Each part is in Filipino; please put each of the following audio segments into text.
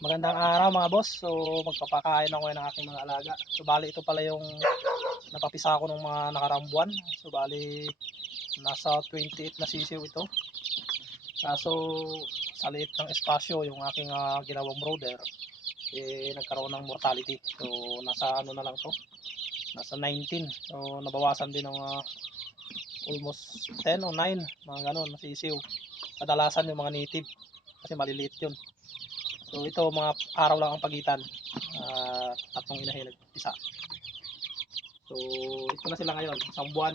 Magandang araw mga boss. So magpapakain ako ng aking mga alaga. So bali ito pala yung napapisa ko ng mga nakaraang buwan. So bali nasa 28 na sisiw ito. Kaso sa liit ng espasyo yung aking ginawang brooder nagkaroon ng mortality. So nasa ano na lang to. Nasa 19. So nabawasan din ng almost 10 o 9 mga ganon na sisiw. Kadalasan yung mga native kasi maliliit yun. So ito mga araw lang ang pagitan. Tatlong inahin nagpisa. So ito na sila ngayon, isang buwan.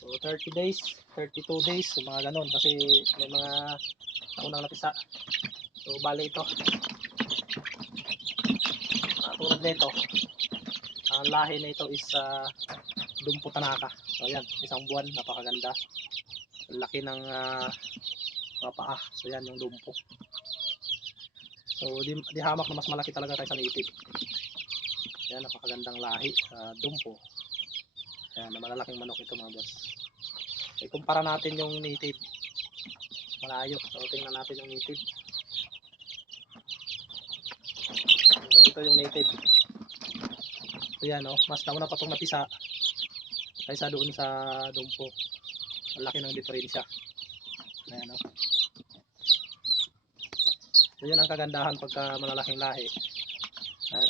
So 30 days, 32 days, so mga ganon kasi may mga naunang napisa. So bali ito. Tulad nito, ang lahi na ito is Dumpo Tanaka. So ayan, isang buwan, napakaganda. Laki ng mga paa. So yan yung Dumpo. So di hamak na mas malaki talaga kaysa native. Yan, napakagandang lahi, Dumpo. Yan, na malalaking manok ito mga boss. Ikumpara natin yung native. Malayo. So tingnan natin yung native. So, ito yung native. So yan, mas nauna pa itong napisa kaysa doon sa Dumpo. Ang laki ng diferensya. Ayan, So yun ang kagandahan pagka malalaking lahi.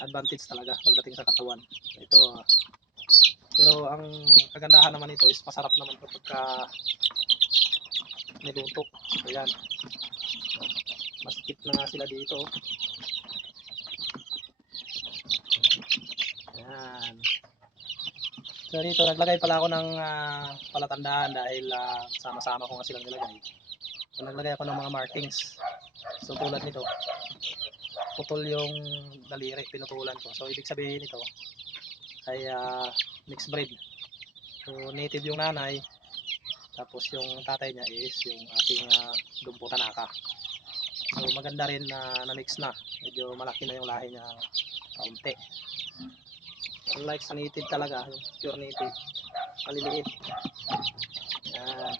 Advantage talaga pagdating sa katawan. Ito pero ang kagandahan naman ito is masarap naman ito pagka niluto. Ayan, masikip na nga sila dito. Ayan. So dito naglagay pala ako ng palatandaan dahil sama-sama ko nga silang nilagay. So naglagay ako ng mga markings. So tulad nito, putol yung daliri, pinutulan ko. So ibig sabihin nito ay mixed breed. So native yung nanay, tapos yung tatay niya is yung ating Dumpo Tanaka. So maganda rin na mix na. Medyo malaki na yung lahi niya kaunti. Unlike sa native talaga, yung pure native, maliliit. Ayan.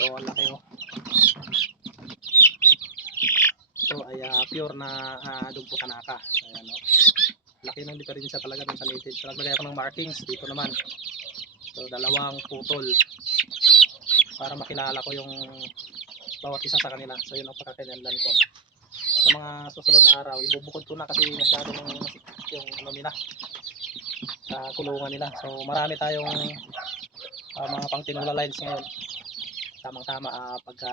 So ang laki ito ay pure na Dumpo Tanaka. Ayan, laki ng diferensya talaga dun sa native. So naglagay ako ng markings dito naman. So dalawang putol para makilala ko yung bawat isa sa kanila. So yun ang pagkakainlandan ko. Sa mga susunod na araw, ibubukod ko na kasi masyado ng masikip yung ano nila, kulungan nila. So marami tayong mga pang tinula lines ngayon. Tamang tama pagka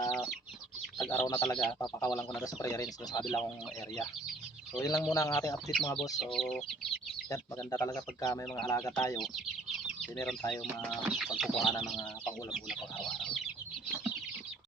tag-araw na talaga, papakawalan ko na sa spray rinse sa kabilang area. So yun lang muna ang ating update mga boss. So yan, maganda talaga pagka may mga alaga tayo, meron tayong pagkukuhanan ng pangulam-ulam pang araw-araw.